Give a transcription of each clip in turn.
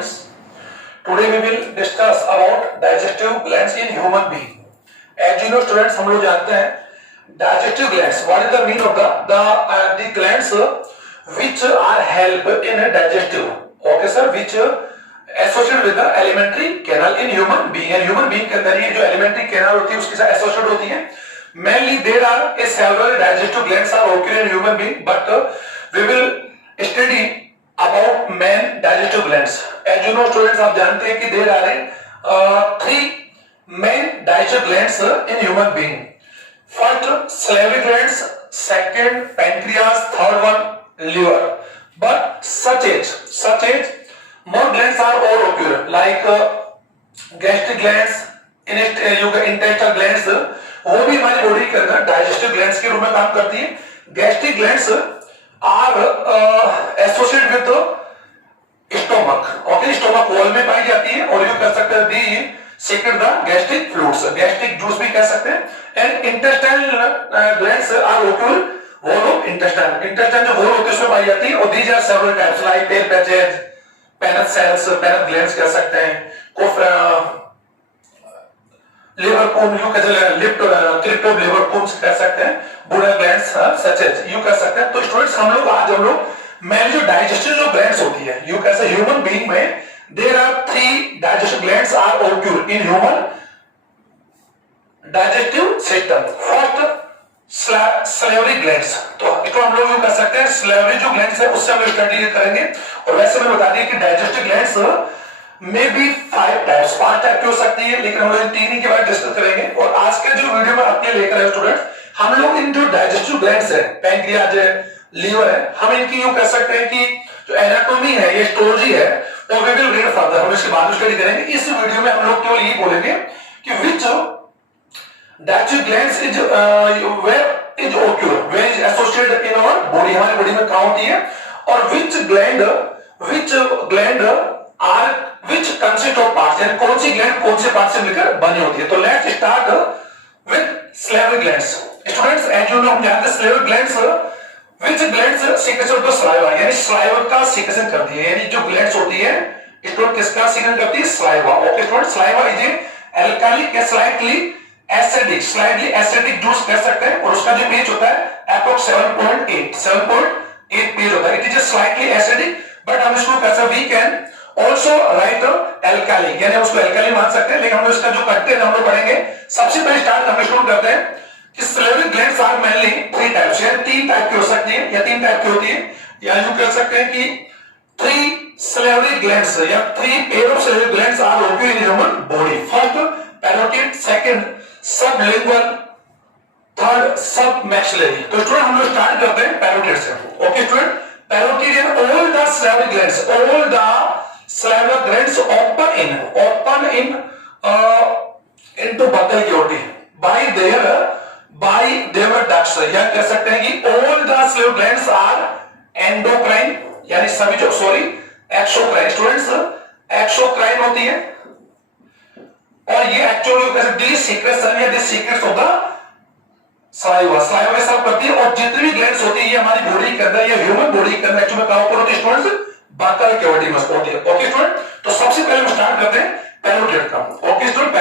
students. Today we will discuss about digestive glands in human being. As you know students, हम लोग जानते हैं digestive glands. What is the meaning of the glands which are help in digestive? Okay sir, which associated with the alimentary canal in human being. And human being के अंदर ये जो alimentary canal होती है उसके साथ associated होती है. Mainly there are several digestive glands are occur in human being, but we will study about main digestive glands. As you know students, आप जानते हैं कि there are three main digestive glands in human being. First salivary glands, second pancreas, third one liver. But such as more glands are all occur like gastric glands, intestinal glands, वो भी हमारी body के अंदर digestive glands के रूप में काम करती है. Gastric glands are associated with stomach. Okay, stomach wall में पाई जाती है और यू कह सकते हैं they secrete the gastric fluids, gastric juice भी कह सकते हैं. And intestinal glands are occur wall of intestine. Intestine जो वॉल होती है उसमें पाई जाती है. और these are several types like tail patches, Paneth cells, Paneth glands कह सकते हैं, Lieberkühn you crypto liver cons कह सकते हैं, बुरा ग्लैंड्स सच एज यू कह सकते हैं. तो स्टूडेंट्स आज हम लोग मेन जो डाइजेस्टिव जो ग्लैंड्स होती है यू कैसे ह्यूमन बीइंग में there are three digestive glands are occur in human digestive system. First salivary glands. तो इसको हम लोग यू कह सकते हैं सलेवरी जो ग्लैंड्स है उससे हम स्टडी करेंगे. और वैसे मैंने बता दिया कि डाइजेस्टिव ग्लैंड्स में भी 5 टाइप्स, 5 टाइप की हो सकती है, लेकिन हम लोग इन तीन ही के बारे में डिस्कस करेंगे. और आज के जो वीडियो में आपके लेकर आए स्टूडेंट्स, हम लोग इन जो डाइजेस्टिव ग्लैंड्स है, पैंक्रियाज है, लीवर है, हम इनकी यूं कह सकते हैं कि जो एनाटॉमी है, ये हिस्टोलॉजी है, वो वी विल रीड फर्दर. हम इसके बाद स्टडी करेंगे. इस वीडियो में हम लोग केवल यही बोलेंगे कि which digestive glands is where is occur, where is associated in our body, हमारी बॉडी में कहां होती है, और which gland are which consist of parts, यानी कौन सी ग्लैंड कौन से पार्ट से मिलकर बनी होती है. तो let's start with salivary glands. Students as you know हम जानते हैं salivary glands which glands secretion of the saliva, यानी saliva का secretion करती है. यानी जो glands होती है स्टूडेंट किसका secretion करती है? saliva. Okay student, saliva is a alkalic या slightly acidic juice कह सकते हैं. और उसका जो pH होता है approx 7.8 pH होता है. It is slightly acidic, but हम इसको कैसे we can also write alkali, यानी उसको alkali मान सकते हैं. लेकिन हम इसका जो कंटेंट हम लोग पढ़ेंगे. सबसे पहले स्टार्ट हम शुरू करते हैं कि salivary glands are mainly 3 types, यानी 3 टाइप की हो सकती है या 3 टाइप की होती है. या यूं कह सकते हैं कि 3 salivary glands या 3 pair of salivary glands are occur in human body. First parotid, second sublingual, third submaxillary. तो स्टूडेंट हम लोग स्टार्ट करते हैं parotid से. Okay student, parotid and all the salivary glands, saliva glands open in into buccal cavity by their ducts. या कह सकते हैं कि all the salivary glands are endocrine, यानी सभी जो exocrine. स्टूडेंट्स exocrine होती है और ये एक्चुअली कैसे दी सीक्रेशन या दी सीक्रेट्स ऑफ द saliva सब करती है. और जितनी भी ग्लैंड्स होती है ये हमारी बॉडी के अंदर या ह्यूमन बॉडी के अंदर एक्चुअली कहां पर होती है स्टूडेंट्स? बक्कल कैविटी में होती है. ओके स्टूडेंट, तो सबसे पहले हम स्टार्ट करते हैं पैरोटिड का. Okay student,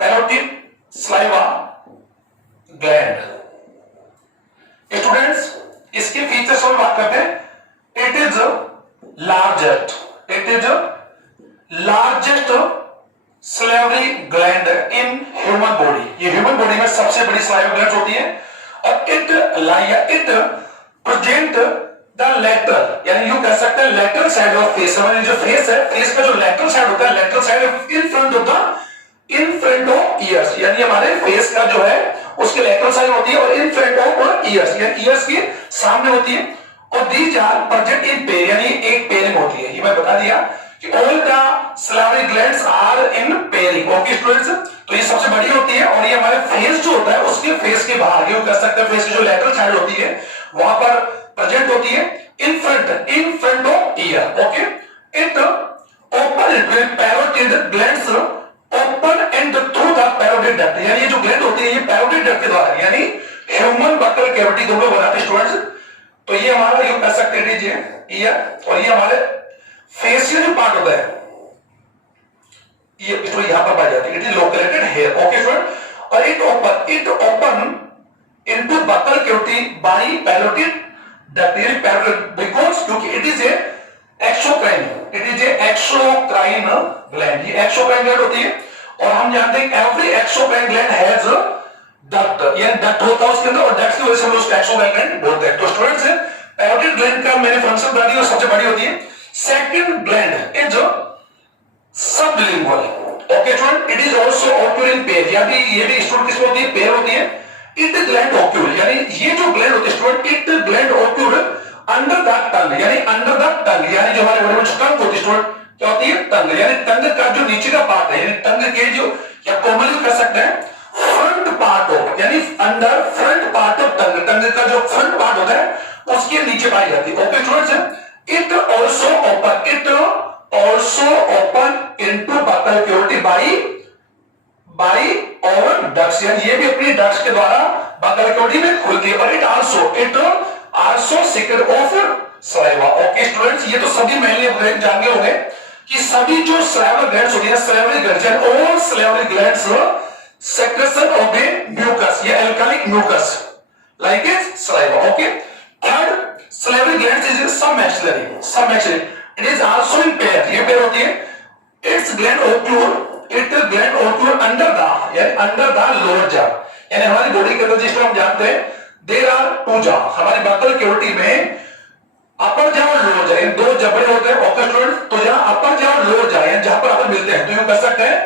parotid saliva gland. Students इसके फीचर्स और बात करते हैं. It is largest salivary gland in human body. ये ह्यूमन बॉडी में सबसे बड़ी सलाइवा ग्लैंड होती है. और इट प्रेजेंट द लेटरल, यानी यू कह सकते हैं लेटरल साइड ऑफ फेस. हमारी जो फेस है, फेस का जो लेटरल साइड होता है, lateral side in front of ears, यानी हमारे फेस का जो है उसके लेटरल साइड होती है और इन फ्रंट ऑफ ईयर्स, यानी ईयर्स के सामने होती है. और these are present in pair, यानी एक पेयरिंग होती है. ये मैं बता दिया कि all the salivary glands are in pairing. Okay students, तो ये सबसे बड़ी होती है और ये हमारे फेस जो होता है उसके फेस के बाहर, यू कह सकते हैं फेस की जो लेटरल साइड होती है वहां पर प्रेजेंट होती है इन front of year. Okay, it open it parotid glands open and through the parotid duct, यानी ये जो ग्लैंड होती है ये पैरोटिड डक्ट के द्वारा, यानी ह्यूमन बक्कल कैविटी दोनों बनाते स्टूडेंट्स. तो ये हमारा यू कह सकते हैं ईयर और ये हमारे फेशियल जो पार्ट होता है ये तो यहां पर पाई जाती है, it is located here, okay student. और it open into buccal cavity by parotid duct, because क्योंकि it is a exocrine, it is a exocrine gland, ये एक्सोक्राइन ग्लैंड होती है। और हम जानते हैं every exocrine gland has duct, यानी डक्ट होता है उसके अंदर, और डक्ट की वजह से हम उसको एक्सोक्राइन ग्लैंड बोलते हैं। तो स्टूडेंट्स पैरोटिड ग्लैंड का मैंने फंक्शन बता दिया, सबसे बड़ी होती है। Second gland is sublingual, okay student, it is also occur in pair, या ये भी स्टूडेंट किसमें होती है, पेयर होती है। इट ग्लैंड ओक्यूल, यानी ये जो ग्लैंड होती है student, it gland occur under the tongue, यानी अंडर द टंग, यानी जो हमारे बॉडी में टंग होती है स्टूडेंट, क्या होती है, टंग, यानी टंग का जो नीचे का पार्ट है, यानी टंग के जो, या कॉमनली कर सकते हैं फ्रंट पार्ट हो, यानी under front part of tongue, tongue का जो फ्रंट पार्ट होता है उसके नीचे पाई जाती है, okay students. It also open into buccal cavity by और डक्ट्स, यानी ये भी अपनी डक्ट्स के द्वारा बकल कैविटी में खुलती है। और it also secret of saliva, okay students. ये तो सभी मैंने जान गए होंगे कि सभी जो सलाइवल ग्लैंड्स होती है, salivary glands, all salivary glands secretion of a mucus, ये alkalic mucus like a saliva, okay. Third salivary glands is submaxillary, it is also in pair, ये पेयर होती है। its gland occur under the lower jaw, यानी हमारी body के अंदर जिसको हम जानते हैं there are two jaw, हमारी बकल कैविटी में अपर जाव और लोअर जाव, दो जबड़े होते हैं, ओके स्टूडेंट। तो जहां अपर जाव और लोअर जाव जहां पर अपन मिलते हैं, तो यूं कह सकते हैं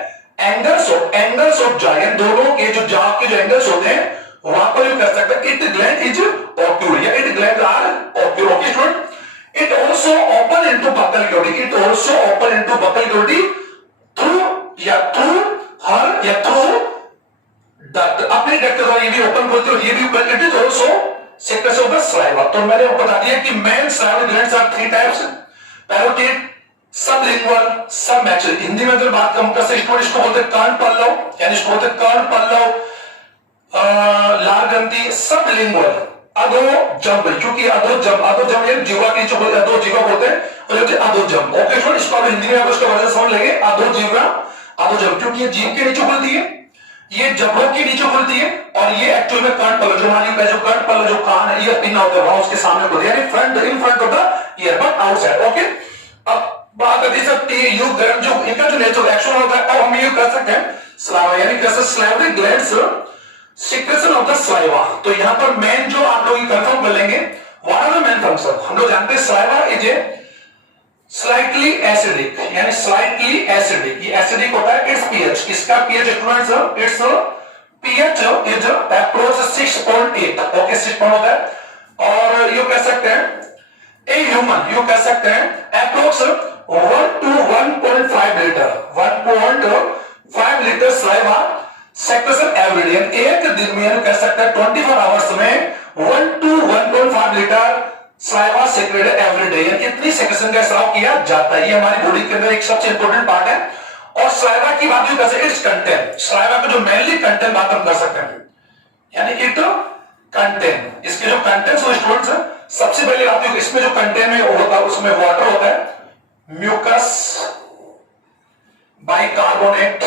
एंगल्स ऑफ जाव, दोनों के जो जाव के जो एंगल्स होते हैं वहां पर यूं कह सकते हैं इट ग्लैंड इज ओक्यूल, या it gland are occur, okay student. It also open into buccal cavity through duct, अपने डक्ट द्वारा ये भी ओपन करती है और ये भी open, it is also secretion of the saliva. तो मैंने बता दिया कि main salivary glands are three types, parotid, sublingual, submaxillary. Hindi में अगर बात हम कर सकते हैं इसको बोलते हैं कर्णपल्लव, यानी इसको बोलते हैं कर्णपल्लव, लाल ग्रंथि, सबलिंगुअल, अधोजंभ, क्योंकि अधोजंभ ये जीवा के नीचे बोलते हैं, अधोजीवा बोलते हैं, और ये अधोजंभ, ओके स्टूडेंट। इसको आप हिंदी में आप उसका वर्जन समझ लेंगे, अधोजंभ, क्योंकि ये जीव के नीचे खुलती है, ये जबड़ों के नीचे खुलती है, और ये एक्चुअल में कर्णपल्लव, जो हमारी जो कर्णपल्लव जो कान है, ये पिन होता है वहां उसके सामने खुलती है, यानी front, in front of the year but outside, okay. अब बात आती है जो इनका जो नेचर एक्शन होता है, अब हम ये कर सकते हैं सलाइवा, यानी कैसे salivary glands secretion of the saliva. तो यहां पर मेन जो आप लोग कंफर्म कर लेंगे, what are the main function. हम लोग जानते हैं saliva is a slightly acidic, यानी स्लाइटली एसिडिक, ये एसिडिक होता है। इट्स पीएच, इसका pH students, it's pH is approach 6.8, okay 6 होता है। और यू कह सकते हैं ए ह्यूमन, यू कह सकते हैं approx 1 to 1.5 litre, 1.5 litre saliva secretion every day, एक दिन में कह सकते हैं 24 आवर्स में 1 to 1.5 litre saliva secreted every day, यानी इतनी सेक्रेशन का स्राव किया जाता है। ये हमारी बॉडी के अंदर एक सबसे इंपॉर्टेंट पार्ट है। और सलाइवा की बात कर सकते हैं, इट्स कंटेंट, सलाइवा का जो मेनली कंटेंट बात हम कर सकते हैं, यानी इट कंटेंट, इसके जो कंटेंट्स और स्टूडेंट्स हैं, सबसे पहले बात है इसमें जो कंटेंट में होता है उसमें वाटर होता है, mucus, bicarbonate,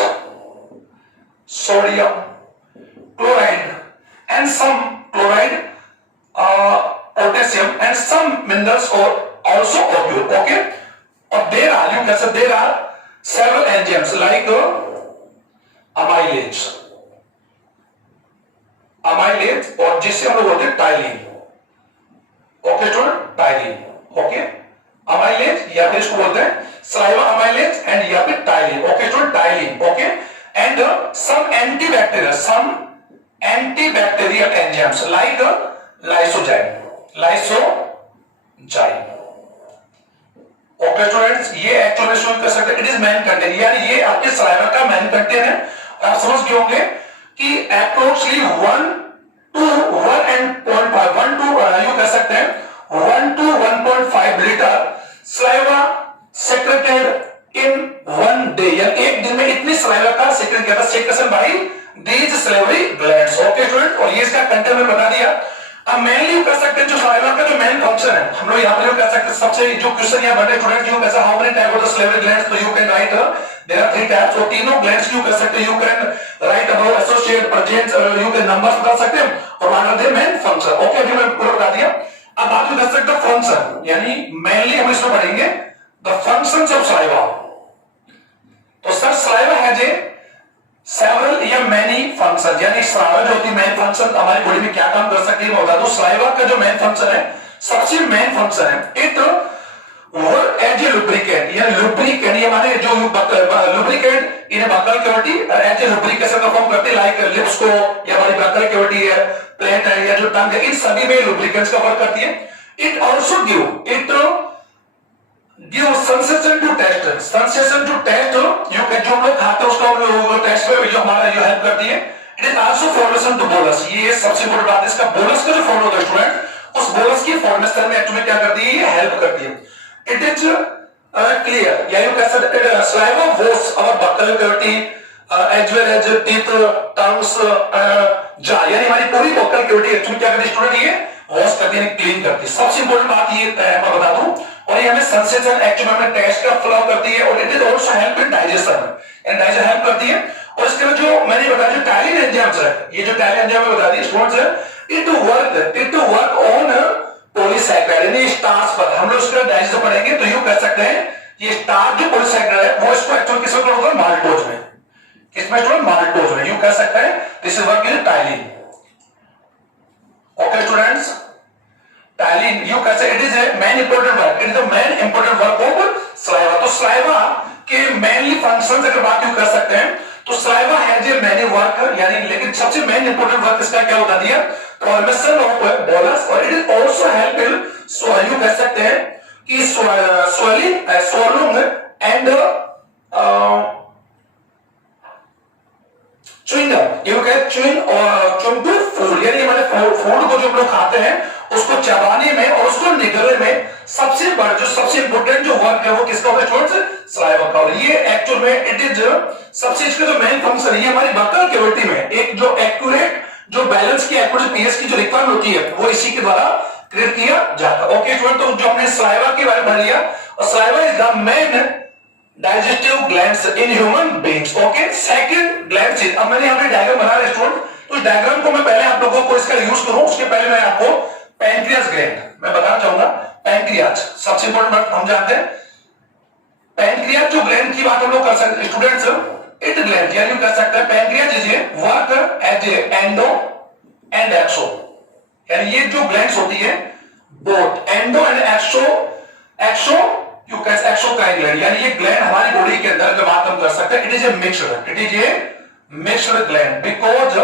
sodium, chloride and some chloride, potassium and some minerals or also oil, okay. Or there are, you can say there are several enzymes like amylase और जिसे हम लोग बोलते हैं ptyalin, okay student, ptyalin, okay, amylase या फिर इसको बोलते हैं saliva amylase एंड या फिर ptyalin, okay student, ptyalin, okay. And some antibacterial enzymes like lysozyme, okay students. ये एक्चुअली स्टूडेंट कर सकते हैं इट इज मेन कंटेंट, यानी ये आपके सलाइवा का मेन कंटेंट है। आप समझ गए होंगे कि अप्रोक्सीमेटली 1 to 1.5 यू कह सकते हैं 1 to 1.5 litre saliva secreted in 1 day, यानी एक दिन में इतनी सलाइवा का सेक्रेट किया था, secretion by these salivary glands, okay student. और ये इसका कंटेंट में बता दिया। अब अब मेनली कर सकते हैं जो साइवा का जो मेन फंक्शन है, हम लोग यहाँ पे कर सकते हैं। सबसे जो क्वेश्चन यहाँ बने स्टूडेंट, यू कैसे how many type of the salivary glands, तो you can write there are 3 types. और तीनों ग्लैंड्स यू कर सकते हैं, you can write about associate presence, you can numbers बता सकते हैं और what are their main function. Okay, अभी मैं पूरा बता दिया। अब बात कर सकते हैं फंक्शन, यानी मेनली हम इसमें पढ़ेंगे द फंक्शंस ऑफ साइवा। तो सर साइवा हैज ए सेवरल या मेनी फंक्शन, यानी साइवा जो होती है मेन फंक्शन हमारी बॉडी में क्या काम कर सकती है मैं बता दूं। साइवा का जो मेन फंक्शन है, सबसे मेन फंक्शन है, it work as a lubricant, या लुब्रिकेंट ये माने जो lubricant in buccal cavity as a lubrication का फॉर्म करती है, लाइक लिप्स को या हमारी बकल कैविटी है, प्लेट है या जो टंग है, इन सभी में लुब्रिकेंट्स का वर्क करती है। It also give sensation to taste, sensation to taste, you can जो हम लोग खाते हैं उसको हम लोग टेस्ट में जो हमारा जो हेल्प करती है। It is also formation to bolus, ये सबसे बड़ी बात है इसका, बोलस का जो फॉर्म होता है स्टूडेंट, उस बोलस की फॉर्मेशन में एक्चुअली क्या करती है, ये हेल्प करती है। इट इज क्लियर, या you can say saliva wash our buccal cavity as well as teeth, tongues, jaw, यानी हमारी पूरी बकल कैविटी एक्चुअली क्या करती है स्टूडेंट, ये वॉश करती है, क्लीन करती है। सबसे इंपॉर्टेंट बात ये मैं बता दूं, और ये हमें सेंसेशन एक्चुअली हमें टेस्ट का फ्लो करती है, और it is also help in digestion, and digestion help करती है। और इसके बाद जो मैंने बताया जो टैलिन एंजाइम्स है, ये जो टैलिन एंजाइम में बता दी स्टूडेंट्स है, इट वर्क ऑन पॉलीसैकेराइड, यानी स्टार्च पर। हम लोग इसका डाइजेशन पढ़ेंगे तो यूं कह सकते हैं ये स्टार्च जो पॉलीसैकेराइड है वो इसको एक्चुअली किसमें कन्वर्ट होता है, माल्टोज में, किसमें स्टूडेंट, माल्टोज में, यूं कह सकते हैं this is work in ptyalin. Okay students, ptyalin you कैसे, it is a main important work, it is the main important work of saliva. तो सलाइवा के मेनली फंक्शंस अगर बात यू कर सकते हैं तो saliva has a many work, यानी लेकिन सबसे मेन इंपॉर्टेंट वर्क इसका क्या बता दिया, फॉर्मेशन ऑफ बोलस, और it is also help in, so you कह सकते हैं कि swelling, swallowing and chewing up, you can chewing और च्यूइंग टू फूड, यानी हमारे फूड को जो हम लोग खाते हैं उसको चबाने में और उसको निगलने में सबसे बड़ा जो सबसे इंपॉर्टेंट जो वर्क है वो किसका होता है स्टूडेंट्स, सलाइवा का। और ये एक्चुअल में इट इज सबसे इसका जो मेन फंक्शन है, ये हमारी बकल कैविटी में एक जो एक्यूरेट जो बैलेंस की एक्यूरेट पीएच की जो रिक्वायरमेंट होती है वो इसी के द्वारा क्रिएट किया जाता है। ओके स्टूडेंट, तो जो हमने सलाइवा के बारे में पढ़ लिया, और saliva is the main digestive glands in human beings. Okay, second glands is, अब मैंने यहाँ पे डायग्राम बना रहा स्टूडेंट, तो इस डायग्राम को मैं पहले आप लोगों को इसका यूज करूं उसके पहले मैं आपको पैंक्रियास ग्लैंड मैं बताना चाहूंगा। पैंक्रियास सबसे इंपॉर्टेंट बात हम जानते हैं, पैंक्रियास जो ग्लैंड की बात हम लोग कर सकते हैं स्टूडेंट्स, इट ग्लैंड यानी कर सकते हैं pancreas is a work as a endo and exo, यानी ये जो ग्लैंड्स होती है both endo and exo, exo you can exocrine gland, यानी ये ग्लैंड हमारी बॉडी के अंदर जो बात हम कर सकते हैं, it is a mixed gland because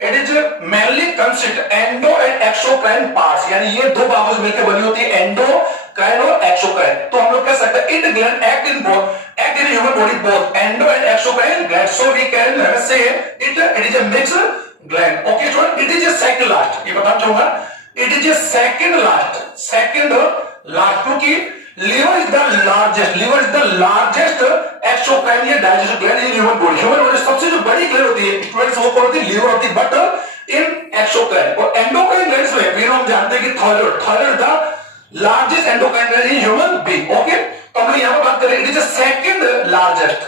it is mainly consist endo and exocrine parts, यानी ये दो भागों से मिलकर बनी होती है एंडोक्राइन और एक्सोक्राइन। तो हम लोग कह सकते हैं it gland act in human body both endo and exocrine gland, so we can say it is a mixed gland. Okay student, it is a second last, ये बताना चाहूंगा, it is a second last क्योंकि liver is the largest exocrine या digestive gland in human body। Human body सबसे जो बड़ी gland होती है स्टूडेंट्स वो कौन होती है, लीवर होती है, बट इन एक्सोक्राइन और एंडोक्राइन ग्लैंड्स में फिर हम जानते हैं कि thyroid the largest endocrine gland in human being. Okay, तो हम लोग यहां पर बात करें, it is the second largest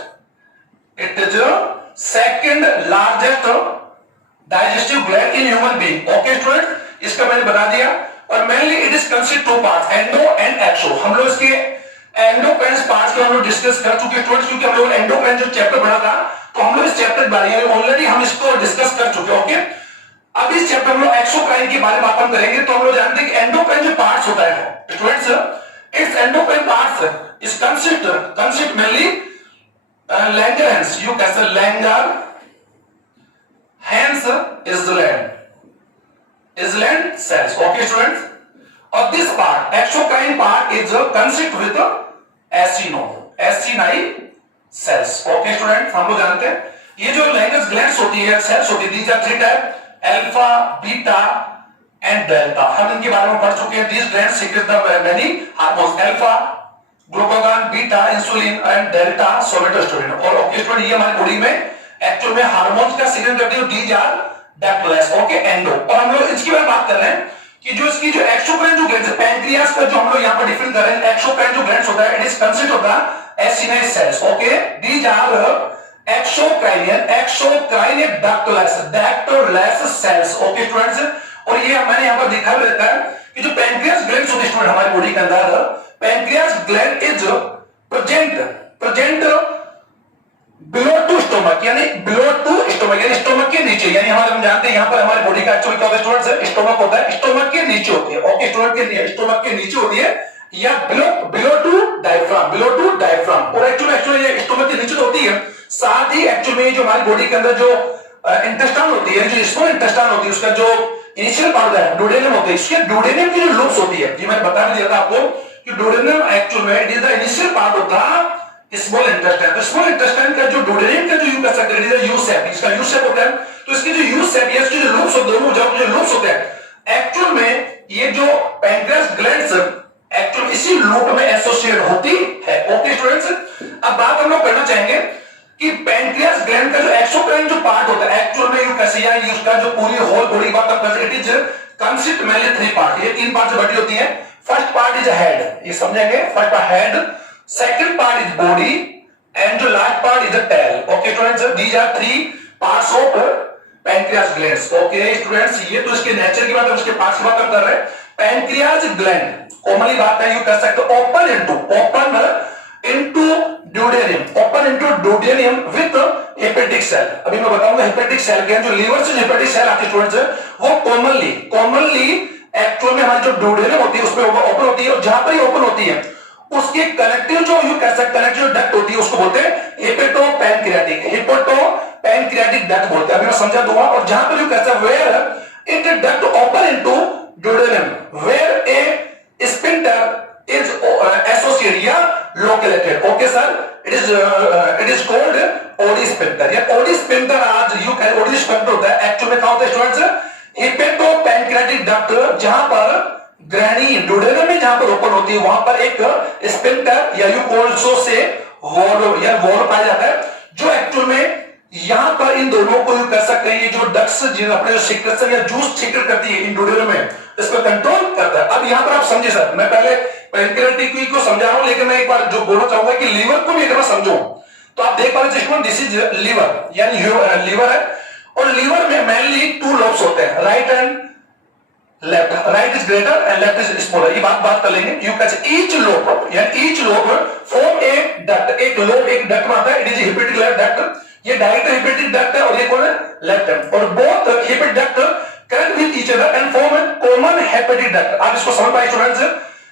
digestive gland in human being. Okay student, इसका मैंने बता दिया। और mainly it is consist two parts endo and exo. हम लोग इसके एंडोक्राइन पार्ट्स को हम लोग डिस्कस कर चुके स्टूडेंट्स, क्योंकि हम लोग एंडोक्राइन जो चैप्टर पढ़ा था तो हम लोग इस चैप्टर के बारे में ऑलरेडी हम इसको डिस्कस कर चुके। ओके, अब इस चैप्टर में हम लोग एक्सोक्राइन के बारे में बात हम करेंगे। तो हम लोग जानते हैं कि एंडोक्राइन जो पार्ट्स होता है students, it's endocrine parts is consist mainly Langerhans, you can से Langerhans island cells। Okay students, और this part exocrine part is consist with acini cells। Okay students, हम लोग जानते हैं ये जो लैंगर्स ग्लैंड्स होती है, सेल्स होती है, these are three type, alpha, beta and delta. हम इनके बारे में पढ़ चुके हैं। these glands secrete the many hormones, alpha glucagon, beta insulin and delta somatostatin. और ओके स्टूडेंट, ये हमारी बॉडी में एक्चुअल में हार्मोन्स का सीक्रेट करती है, these are that plus. Okay, endo. और हम लोग इसके बारे में बात कर रहे हैं कि जो इसकी जो एक्सोक्राइन जो ग्लैंड पैंक्रियास का जो हम लोग यहां पर डिफरेंट कर रहे हैं, एक्सोक्राइन जो ग्लैंड्स होता है, it is consist of the acinar cells. Okay, these are exocrine ductless cells. Okay students, और ये मैंने यहां पर देखा भी रहता है कि जो पैंक्रियास ग्लैंड होती है स्टूडेंट हमारी बॉडी के अंदर, pancreas gland is present below to stomach, यानी बिलो टू स्टोमक, यानी स्टोमक के नीचे, यानी हमारे हम जानते हैं यहां पर हमारी बॉडी का एक्चुअली क्या होता है स्टूडेंट्स, स्टोमक होता है, स्टोमक के नीचे होती है. ओके स्टूडेंट, के स्टोमक के नीचे होती है या बिलो टू डायफ्राम, और एक्चुअली ये स्टोमक के नीचे तो होती है. साथ ही एक्चुअली जो हमारी बॉडी के अंदर जो इंटेस्टाइन होती है, जो स्मॉल इंटेस्टाइन होती है, उसका जो इनिशियल पार्ट होता है डुडेनम होता है, इसके डुडेनम की जो लूप्स होती है, ये मैंने बता भी दिया था आपको कि डुडेनम एक्चुअल में it is the initial part of the small intestine. तो स्मॉल इंटेस्टाइन का जो डुडेनम का जो यू कर सकते हैं यू शेप, इसका यू शेप होता है. तो इसकी जो यू शेप है, इसके जो लूप्स होते हैं, जो लूप्स होते हैं एक्चुअल में ये जो पैंक्रियास ग्लैंड्स एक्चुअली इसी लूप में एसोसिएट होती है. ओके स्टूडेंट्स, अब बात हम लोग करना चाहेंगे कि पैंक्रियास ग्लैंड का जो एक्सोक्राइन जो पार्ट होता है एक्चुअल में यू कैसे, या उसका जो पूरी होल बॉडी बात आप कर, it is consist mainly three part, ये तीन पार्ट से बटी होती है. फर्स्ट पार्ट इज हेड, ये समझेंगे, first part head, second part is body and जो last part is the tail. Okay students, these are three parts of pancreas glands. Okay students, ये तो इसके नेचर की बात है, उसके पार्ट्स की बात हम कर रहे हैं. पैंक्रियास ग्लैंड कॉमनली बात है, यू कर सकते हो open into duodenum with hepatic cell. अभी मैं बताऊंगा हेपेटिक सेल क्या है. जो लीवर से हेपेटिक सेल आती है स्टूडेंट्स, वो कॉमनली एक्चुअल में हमारी जो ड्यूडेनियम होती है उसमें ओपन होती है, और जहां पर ये ओपन होती है उसके कनेक्टिव जो यू कह सकते हैं जो डक्ट होती है उसको बोलते हैं हेपेटोपैंक्रियाटिक डक्ट बोलते हैं. अभी मैं समझा दूंगा. और जहां पर यू कह सकते where it duct open into duodenum, where a sphincter is associated या located. Okay sir, it is called OD sphincter. या OD sphincter आज you can OD sphincter होता है एक्चुअल में क्या होता है स्टूडेंट्स, हेपेटोपैंक्रियाटिक डक्ट, जहां पर ग्रैनी ड्यूडेनम में जहां पर ओपन होती है वहां पर एक स्पिंक्टर या यू कोल्सो से वॉल्व या वॉल्व पाया जाता है, जो एक्चुअल में यहां पर इन दोनों को यू कर सकते हैं. ये जो डक्ट्स जिन अपने जो सीक्रेशन या जूस सीक्रेट करती है इन ड्यूडेनम में, इस पर कंट्रोल करता है. अब यहां पर आप समझिए सर, मैं पहले पैंक्रियाटिक को समझा रहा हूं, लेकिन मैं एक बार जो बोलना चाहूंगा कि लीवर को भी एक बार समझो. तो आप देख पा रहे हैं दिस इज लीवर, यानी लीवर है, और लीवर में मेनली टू लोब्स होते हैं, right and left. Right is greater and left is smaller. ये बात कर लेंगे. यू कैन से ईच लोब, यानी ईच लोब फॉर्म ए डक्ट, एक लोब एक डक्ट बनता है. इट इज हेपेटिक डक्ट, ये डायरेक्ट हेपेटिक डक्ट है, और ये कौन है लेफ्ट है. और both hepatic duct connect with each other and form A common hepatic duct. आप इसको समझ पाए स्टूडेंट्स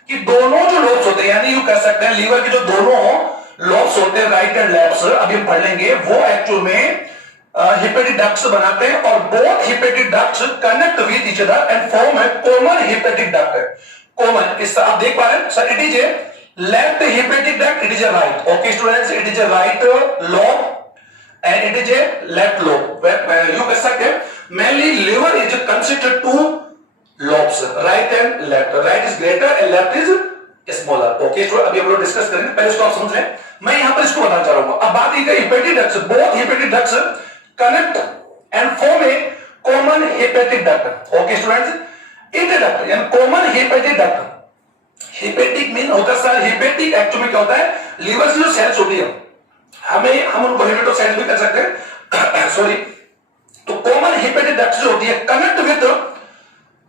कि दोनों जो लोब्स होते हैं, यानी यू कह सकते हैं लीवर के जो दोनों लोब्स होते हैं राइट एंड लेफ्ट, अभी हम पढ़ लेंगे, वो एक्चुअल में हेपेटिक डक्ट्स बनाते हैं, और both hepatic ducts connect with each other and form A common hepatic duct. Common इस आप देख पा रहे हैं sir, it is A left hepatic duct, it is A right. Okay students, it is A right lobe and it is a left lobe. You can say mainly liver is considered two lobes, right and left. Right is greater and left is smaller. Okay, so अभी हम लोग discuss करेंगे, पहले इसको आप समझ लें. मैं यहाँ पर इसको बताना चाह रहा हूँ. अब बात ये hepatic ducts, both hepatic ducts connect and form a common hepatic duct. Okay students, interduct यानी common hepatic duct. Hepatic mean होता है सर, हेपेटिक एक्चुअली क्या होता है, लीवर से जो सेल्स होती है हम उनको हेपेटोसाइट्स भी कर सकते हैं सॉरी. तो कॉमन हेपेटिक डक्ट्स जो होती है connect with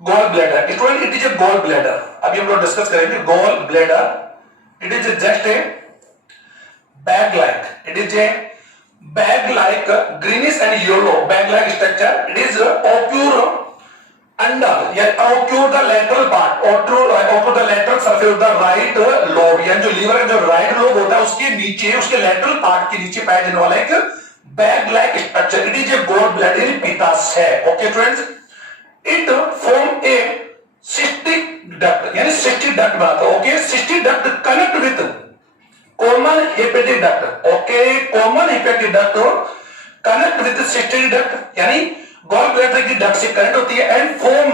gall bladder. It is a gall bladder. अभी हम लोग डिस्कस करेंगे gall bladder. It is just a bag like, it is a bag like greenish and yellow bag like structure. It is occur under या occur the lateral part, occur the lateral surface of the right lobe, यानी जो liver का जो right lobe होता है उसके नीचे, उसके लेटरल पार्ट के नीचे पाया जाने वाला एक bag like structure. It is a gall bladder पित्ताशय. Okay friends, it form a cystic duct, यानी सिस्टिक डक्ट बनाता है. Okay, cystic duct connect with common hepatic duct. Okay, common hepatic duct connect with cystic duct, यानी gall bladder की duct से connect होती है and form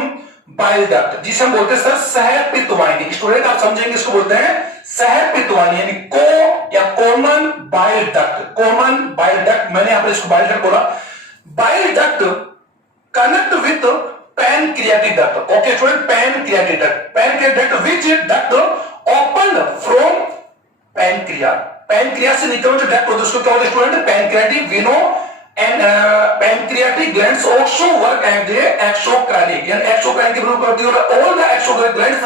bile duct, जिसे हम बोलते हैं सर सहपित्त वाहिनी. स्टूडेंट आप समझेंगे, इसको बोलते हैं सहपित्त वाहिनी, यानी को या common bile duct. Common bile duct, मैंने यहां पर इसको बाइल डक्ट बोला. Bile duct connect with pancreatic duct. Okay student, pancreatic duct. Pancreatic duct, which duct open from pancreas. pancreas से निकलने जो duct होता है उसको क्या होता है student? pancreatic veno and pancreatic glands also work as a exocrine. यानी exocrine की प्रयोग करती है. All the exocrine glands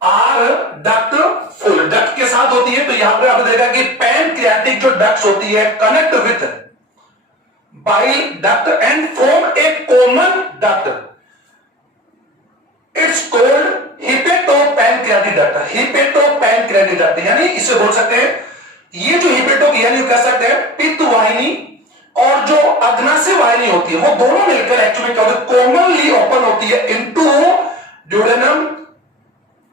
are duct full. duct के साथ होती है. तो यहां पे आपने देखा कि pancreatic जो ducts होती है connect with bile duct and form a common duct. It's called hepatopancreatic duct. hepatopancreatic duct यानी इसे बोल सकते हैं ये जो हिपेटो यानी कह सकते हैं पित्त वाहिनी और जो अग्नाशय वाहिनी होती है वो दोनों मिलकर एक्चुअली क्या होता है कॉमनली ओपन होती है into duodenum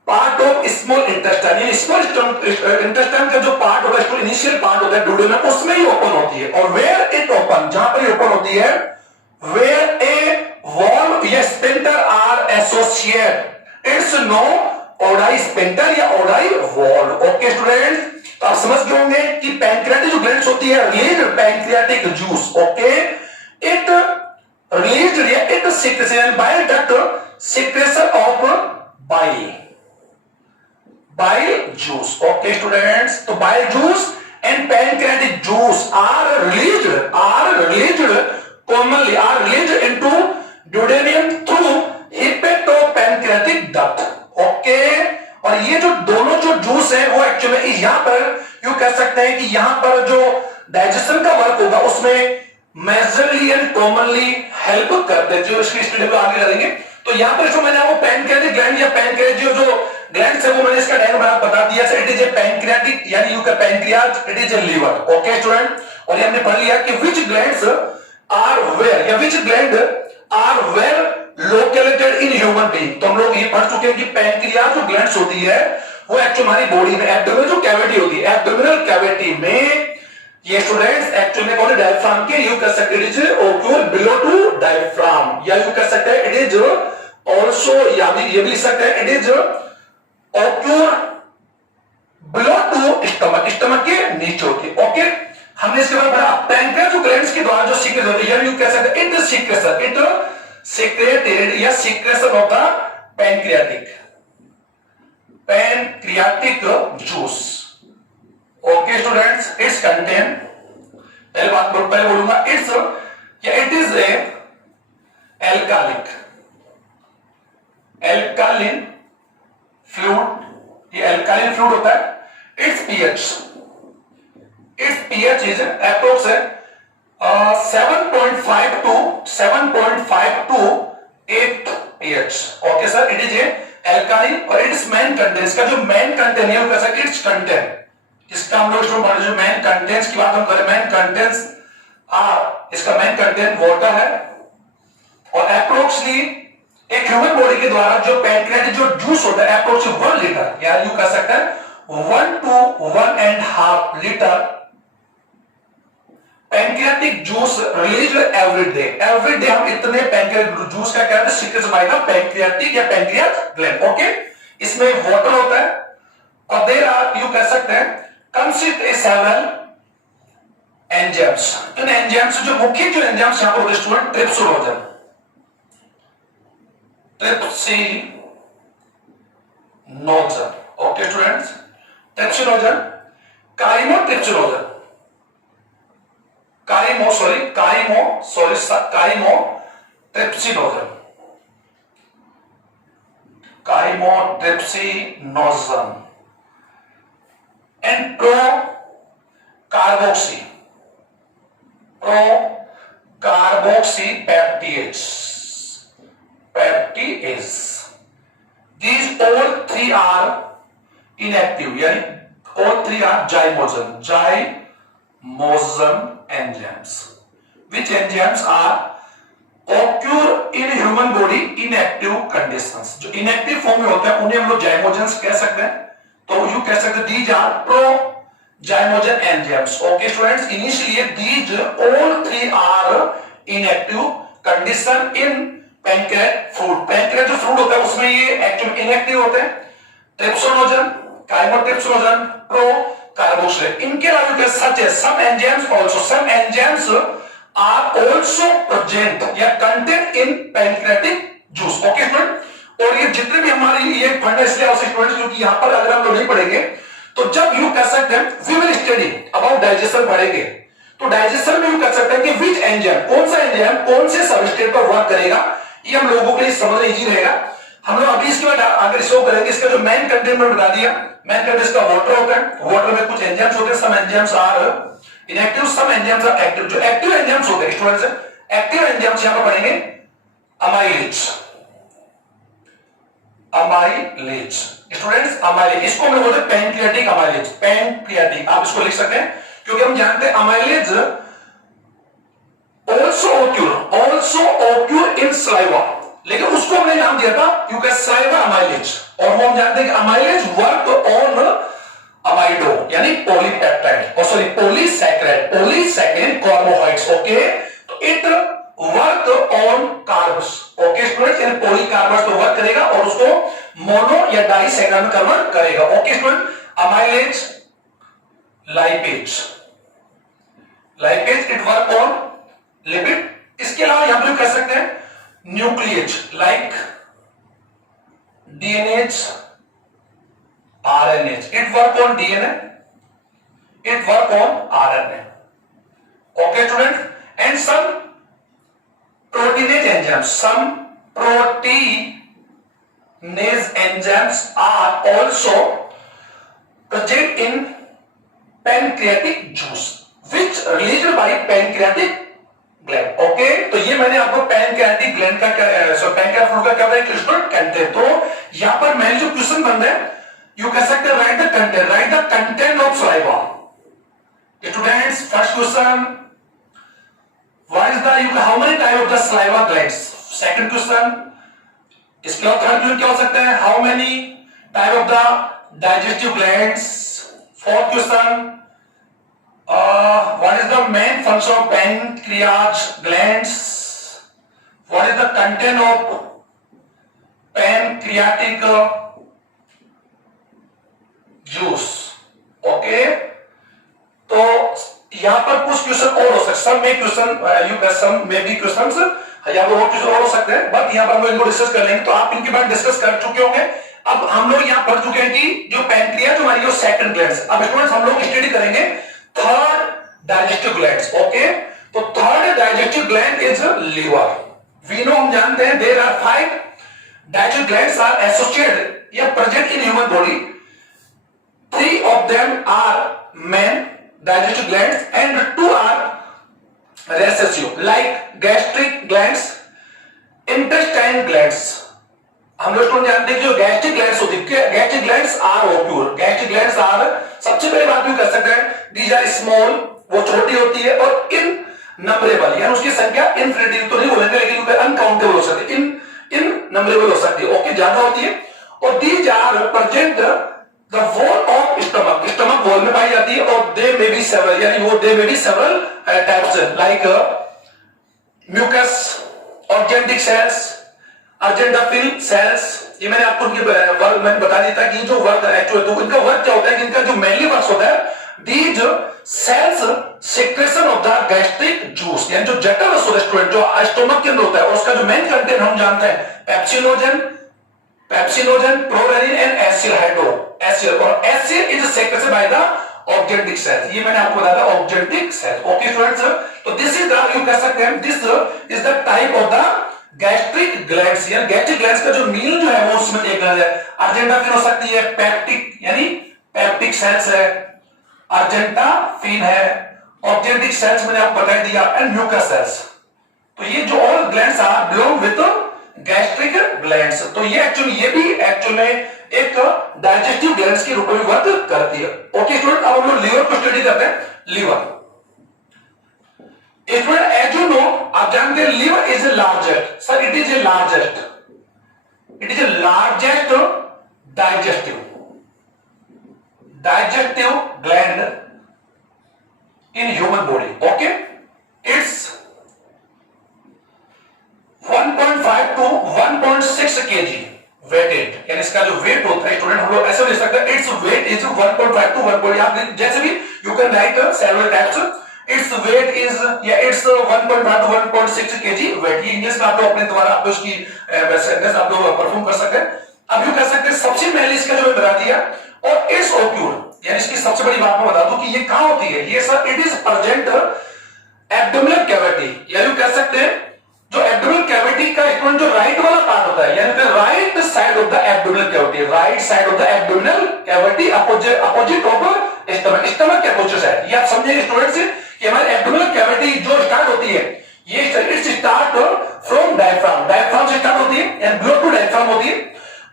part of small intestine. यानी स्मॉल इंटेस्टाइन का जो पार्ट होता है इनिशियल पार्ट होता है ड्यूडेनम उसमें ही ओपन होती है. और वेयर इट ओपन जहां पर ओपन होती है वेयर ए वॉल्व या sphincter are associate it's no Oddi sphincter या ओडाई वॉल्व. ओके स्टूडेंट्स, तो आप समझ गए होंगे कि पैंक्रियाटिक जो ग्लैंड्स होती है release pancreatic juice. Okay, it release it secretion bile duct secretion of bile juice. Okay students, तो bile juice and pancreatic juice are released commonly into duodenum through hepatopancreatic duct. Okay, और ये जो दोनों जो juice है वो actually यहां पर यू कह सकते हैं कि यहां पर जो डाइजेशन का वर्क होगा उसमें मेजरली एंड कॉमनली हेल्प करते हैं. जो इसकी स्टडी को आगे करेंगे तो यहां पर जो मैंने आपको पैंक्रियाटिक ग्लैंड या पैंक्रियाज जो ग्लैंड्स है वो मैंने इसका डायग्राम बता दिया. इट इज ए पैंक्रियाटिक यानी यू का pancreas, it is a liver. Okay student, और ये हमने पढ़ लिया कि विच ग्लैंड्स आर वेयर या which gland are where located in human being. तो हम लोग ये पढ़ चुके हैं कि पैंक्रियाज जो ग्लैंड्स होती है वो एक्चुअली हमारी बॉडी में एब्डोमिनल जो कैविटी होती है एब्डोमिनल कैविटी में ये स्टूडेंट्स एक्चुअली में कौन है डायफ्राम के यू कर सकते हैं it is occur below to diaphragm या यू कर सकते हैं इट इज आल्सो या भी ये भी लिख सकते हैं it is occur below to stomach, stomach के नीचे होती है. ओके, हमने इसके बारे में पढ़ा पैंक्रियाज जो ग्लैंड्स के द्वारा जो सीक्रेट होती है यू कह सकते हैं इट सीक्रेशन इट secreted या secretion of the pancreatic juice. Okay students, it's contain पहले बोलूंगा it's या it is a alkaline fluid. ये alkaline fluid होता है. its pH is approx 7.5 to 8 pH. Okay sir, it is A alkaline और it's main content इसका जो main content है वो कैसा इट्स कंटेंट इसका हम लोग जो मेन कंटेंट्स की बात हम करें मेन कंटेंट्स इसका मेन कंटेंट वाटर है और अप्रोक्सीमेटली एक ह्यूमन बॉडी के द्वारा जो पैंक्रियाटिक जो जूस होता है अप्रोक्सीमेटली 1 लीटर या यू कह सकते हैं 1 to 1.5 litre pancreatic juice release every day हम इतने पैंक्रियाटिक जूस का क्या सीक्रेट बाय द पैंक्रियाटिक या पैंक्रियास ग्लैंड. ओके, इसमें वाटर होता है और देयर आर यू कह सकते हैं कंसिस्ट ए सेवरल एंजाइम्स. इन एंजाइम्स जो मुख्य जो एंजाइम्स यहां पर student trypsinogen okay students, trypsinogen chymotrypsinogen chymotrypsinogen and peptides. These all three are inactive यानी all three are zymogen enzymes. Which enzymes are occur in human body inactive conditions. जो inactive form में होते हैं उन्हें हम लोग zymogens कह सकते हैं. तो you कह सकते हैं these are pro-zymogen enzymes. Okay students, initially these all three are inactive condition in pancreatic fruit. pancreatic जो fruit होता है उसमें ये actually inactive होते हैं. Trypsinogen, chymotrypsinogen, pro-carboxylate. इनके अलावा सच है some enzymes are also present या content in pancreatic juice. Okay student, और ये जितने भी हमारे ये पढ़ना इसलिए आवश्यक स्टूडेंट, क्योंकि यहां पर अगर हम लोग नहीं पढ़ेंगे तो जब यू कह सकते हैं we will study about digestion पढ़ेंगे, तो डाइजेशन में यू कह सकते हैं कि विच एंजाइम, कौन सा एंजाइम कौन से सबस्ट्रेट पर वर्क करेगा, ये हम लोगों के लिए समझना इजी रहेगा। हम लोग अभी इसके बाद अगर शो करेंगे, इसका जो मेन कंटेंट मैंने बता दिया, मेन कंटेंट इसका वाटर होता है, वाटर में कुछ एंजाइम्स होते हैं, some enzymes are inactive, some enzymes are active. जो एक्टिव एंजाइम्स होते हैं स्टूडेंट्स, एक्टिव एंजाइम्स यहां पर पढ़ेंगे अमाइलेज, अमाइलेज स्टूडेंट्स, अमाइलेज इसको हम लोग बोलते हैं पैंक्रियाटिक अमाइलेज, पैंक्रियाटिक आप इसको लिख सकते हैं, क्योंकि हम जानते हैं amylase also occur in saliva, लेकिन उसको हमने नाम दिया था क्योंकि saliva अमाइलेज, और वो हम जानते हैं कि अमाइलेज वर्क ऑन अमाइडो यानी पॉलीपेप्टाइड और सॉरी पॉलीसैकराइड कार्बोहाइड्रेट्स। ओके, तो it work on carbs. Okay students, यानी पॉलीकार्बस तो वर्क करेगा और उसको मोनो या डाइसैकराइड में कन्वर्ट करेगा। Okay student, amylase, lipase, lipase it work on lipid. इसके अलावा यहां पर कह सकते हैं nuclease like DNase, RNase, it work on DNA, it work on RNA. Okay student, and some proteinase enzymes, some proteinase enzymes are also present in pancreatic juice which released by pancreatic gland। Okay, तो ये मैंने आपको pancreatic gland का pancreatic fluid का क्या बताया student, content. तो यहां पर मैंने जो क्वेश्चन बन रहा है, यू कह सकते हैं right the content of saliva. Students, first question, what is the how many type of the saliva glands. Second question, इसके बाद थर्ड क्वेश्चन क्या हो सकता है, how many type of the digestive glands. Fourth question, what is the main function of pancreas glands, what is the content of pancreatic juice। Okay, तो यहां पर कुछ क्वेश्चन और हो सकते, सम में question you can some maybe questions, यहां पर और क्वेश्चन और हो सकते हैं, बट यहां पर हम लोग इनको डिस्कस कर लेंगे। तो आप इनके बारे में डिस्कस कर चुके होंगे। अब हम लोग यहां पढ़ चुके हैं कि जो पैनक्रियाज हमारी सेकंड ग्लैंड्स, अब स्टूडेंट्स हम लोग स्टडी करेंगे थर्ड डाइजेस्टिव ग्लैंड्स। ओके, तो third digestive gland is liver. We know, हम जानते हैं there are 5 digestive glands are associated या present in human body. 3 of them are main digestive glands and 2 are recessive like gastric glands, intestine glands। हम लोग जानते हैं कि जो गैस्ट्रिक ग्लैंड्स होती है, gastric glands are occur, gastric glands are, सबसे पहले बात भी कर सकते हैं, दीज आर स्मॉल, वो छोटी होती है, और इन नंबरेबल यानी उसकी संख्या इनफिनिटी तो नहीं बोलेंगे, लेकिन अनकाउंटेबल हो सकती है, इन नंबरेबल हो सकती है। ओके, ज्यादा होती है, और these are present the wall of stomach, stomach wall में पाई जाती है, और दे मे बी सेवरल यानी वो they may be several types like mucus, organic cells, argentaffin cells. ये मैंने आपको उनके वर्क मैंने बता दिया था कि जो वर्क एक्चुअल, तो इनका वर्क क्या होता है कि इनका जो मेनली वर्क होता है, these cells secretion of the gastric juice, यानी जो जठर रस होता है स्टूडेंट, जो स्टोमक के अंदर होता है, उसका जो मेन कंटेंट हम जानते हैं pepsinogen, prorennin and acid hydro acid, और acid is secreted by the organic cells. ये मैंने आपको बताया था ऑर्गेनिक सेल्स। ओके स्टूडेंट्स, तो दिस इज द, यू कह सकते हैं this is the type of the gastric glands, यानी गैस्ट्रिक ग्लैंड्स का जो मील जो है वो उसमें एक है, अर्जेंटाफिन हो सकती है, पेप्टिक यानी पेप्टिक सेल्स है, अर्जेंटाफिन है, ऑर्गेनिक सेल्स मैंने आपको बता दिया, एंड म्यूकस सेल्स। तो ये जो all glands are belong with gastric glands. तो ये एक्चुअल में एक डाइजेस्टिव ग्लैंड्स के रूप में वर्क करती है। ओके स्टूडेंट, अब हम लोग लीवर को स्टडी करते हैं। Liver student, as you know, आप जानते हैं liver is a largest, sir it is a largest, it is a largest digestive gland in human body। okay, it's 1.5 to 1.6 kg weighted, यानी इसका जो वेट होता है स्टूडेंट, हम लोग ऐसे लिख सकते हैं इट्स वेट इज 1.5 to 1. आप जैसे भी you can right several types, its weight is या इट्स 1.5 to 1.6 केजी वेट। ये इंग्लिश में आप लोग अपने द्वारा आप लोग इसकी सेंटेंस आप लोग परफॉर्म कर सकते हैं। अब यू कह सकते हैं सबसे पहले इसका जो बता दिया, और इट्स ओक्यूर यानी इसकी सबसे बड़ी बात मैं बता दूं कि ये कहां होती है, ये sir it is present abdominal cavity, या यू कह सकते हैं जो एब्डोमिनल कैविटी का स्टूडेंट जो राइट वाला पार्ट होता है, यानी right side of the abdominal cavity, right side of the abdominal cavity opposite of stomach, stomach के अपोजिट साइड। ये आप समझिए स्टूडेंट्स कि हमारे एब्डोमिनल कैविटी जो स्टार्ट होती है, ये it's start from diaphragm, diaphragm से स्टार्ट होती है एंड बिलो टू डायफ्राम होती है,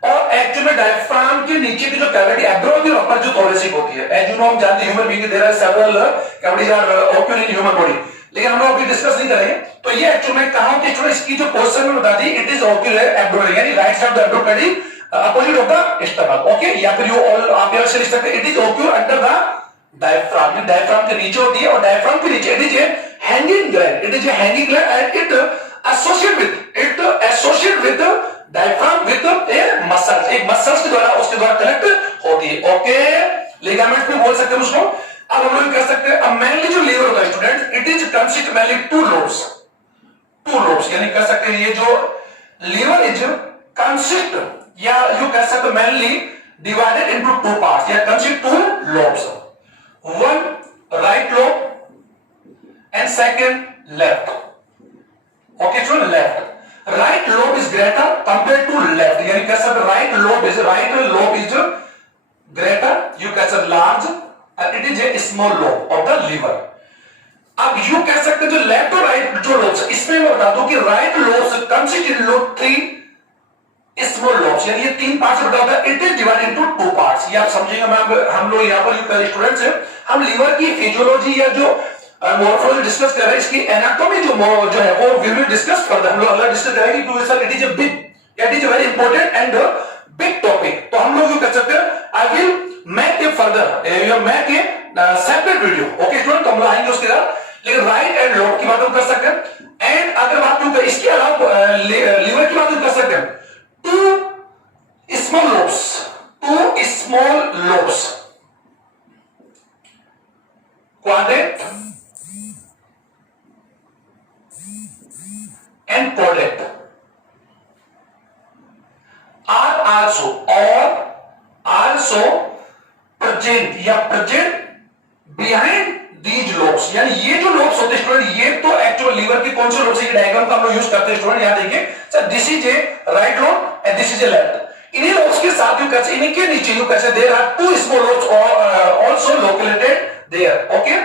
और एक्चुअली में डायफ्राम के नीचे की जो कैविटी एब्डोमिनल अपर जो थोरेसिक होती है, एज यू नो हम जानते हैं human being there are several cavities are occur in human body, लेकिन हम लोग अभी डिस्कस नहीं करेंगे। तो ये एक्चुअली में कहां होती है, इसकी जो पोजीशन में बता दी, इट इज ओक्यूर एब्डोमिनल यानी right side of the abdominal opposite of the stomach, okay. या फिर यू ऑल आप यहां से लिख सकते हैं it is occur under the diaphragm, ये डायफ्राम के नीचे होती है, और डायफ्राम के नीचे it is A hanging gland, it is A hanging gland and it associate with diaphragm with A muscles, एक मसल्स के द्वारा उसके द्वारा कनेक्ट होती है, ओके। लिगामेंट भी बोल सकते हैं उसको। अब हम लोग कह सकते हैं अब मेनली जो लीवर होता है student, it is consist mainly two lobes, यानी कह सकते हैं ये जो लीवर इज कंसिस्ट, या यू कह सकते हैं mainly divided into two parts, या consist two lobes, one right lobe and second left, okay student. Left right lobe is greater compared to left, यानी कह सकते right lobe is greater, you can say large, and it is a small lobe of the liver। अब you कह सकते जो left और right जो lobes, इसमें मैं बता दूं कि right lobes consist in lobe 3 small lobes, यानी ये 3 पार्ट्स से बता होता है, it is divided into 2 parts. ये आप समझेंगे, हम लोग यहां पर स्टूडेंट्स हैं, हम लीवर की फिजियोलॉजी या जो मॉर्फोलॉजी डिस्कस कर रहे हैं, इसकी एनाटॉमी जो है वो वी विल डिस्कस फर्दर, हम लोग अगला डिस्कस करेंगे क्योंकि sir it is a very important and big topic. तो हम लोग यू कर सकते हैं I will make a further make a separate video, okay student, हम लोग आएंगे उसके बाद। लेकिन राइट एंड लेफ्ट की बात हम कर सकते हैं, एंड अगर बात यू कर इसके अलावा लीवर की बात हम कर सकते हैं, two small lobes quadrant and quadrant are also present या present behind these lobes, यानी ये जो lobes होते हैं स्टूडेंट, ये तो एक्चुअल लीवर के कौन से lobes है, ये डायग्राम का हम लोग यूज करते हैं स्टूडेंट। यहां देखिए sir this is a right lobe and this is a left, इन्हीं lobes के साथ यू कैसे इन्हीं के नीचे यू कैसे there are two small lobes also located there, okay।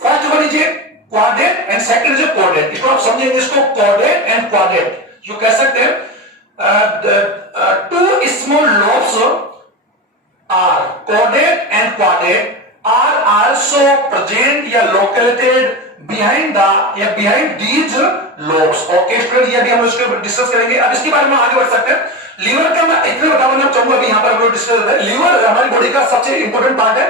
First one is a quadrant and second is quadrant, इसको आप समझेंगे, इसको क्वाड्रेंट एंड क्वाड्रेंट यू कह सकते हैं। Two small lobes are quadrant and quadrant are also present या located behind these lobes, okay student. ये भी हम इसको डिस्कस करेंगे। अब इसके बारे में आगे बढ़ सकते हैं। लीवर का मैं इतना बताना चाहूंगा, अभी यहां पर हम लोग डिस्कस करते हैं। लीवर हमारी बॉडी का सबसे इंपॉर्टेंट पार्ट है,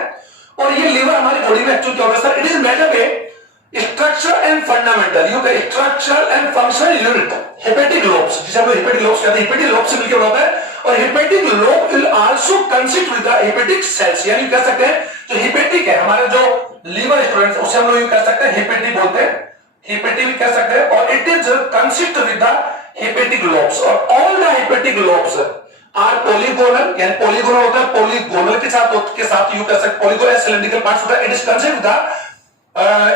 और ये लीवर हमारी बॉडी में एक्चुअली क्या होता है sir, it is made up A structure and fundamental you can structure and functional unit hepatic lobes, जिसे हम लोग हेपेटिक लोब्स कहते हैं, हेपेटिक लोब से मिलकर होता है। और hepatic lobe will also consist with the hepatic sales, यानी कह सकते हैं जो हेपेटिक है हमारे जो लीवर स्टूडेंट्स, उसे हम लोग कह सकते हैं हेपेटिक बोलते हैं, हेपेटिक कह सकते हैं, और it is consist with the hepatic lobes, और all the hepatic lobes are polygonal, यानी पॉलीगोनल होता है, पॉलीगोनल के साथ यू कह सकते पॉलीगोनल सिलेंड्रिकल पार्ट्स होता है, it is consist with the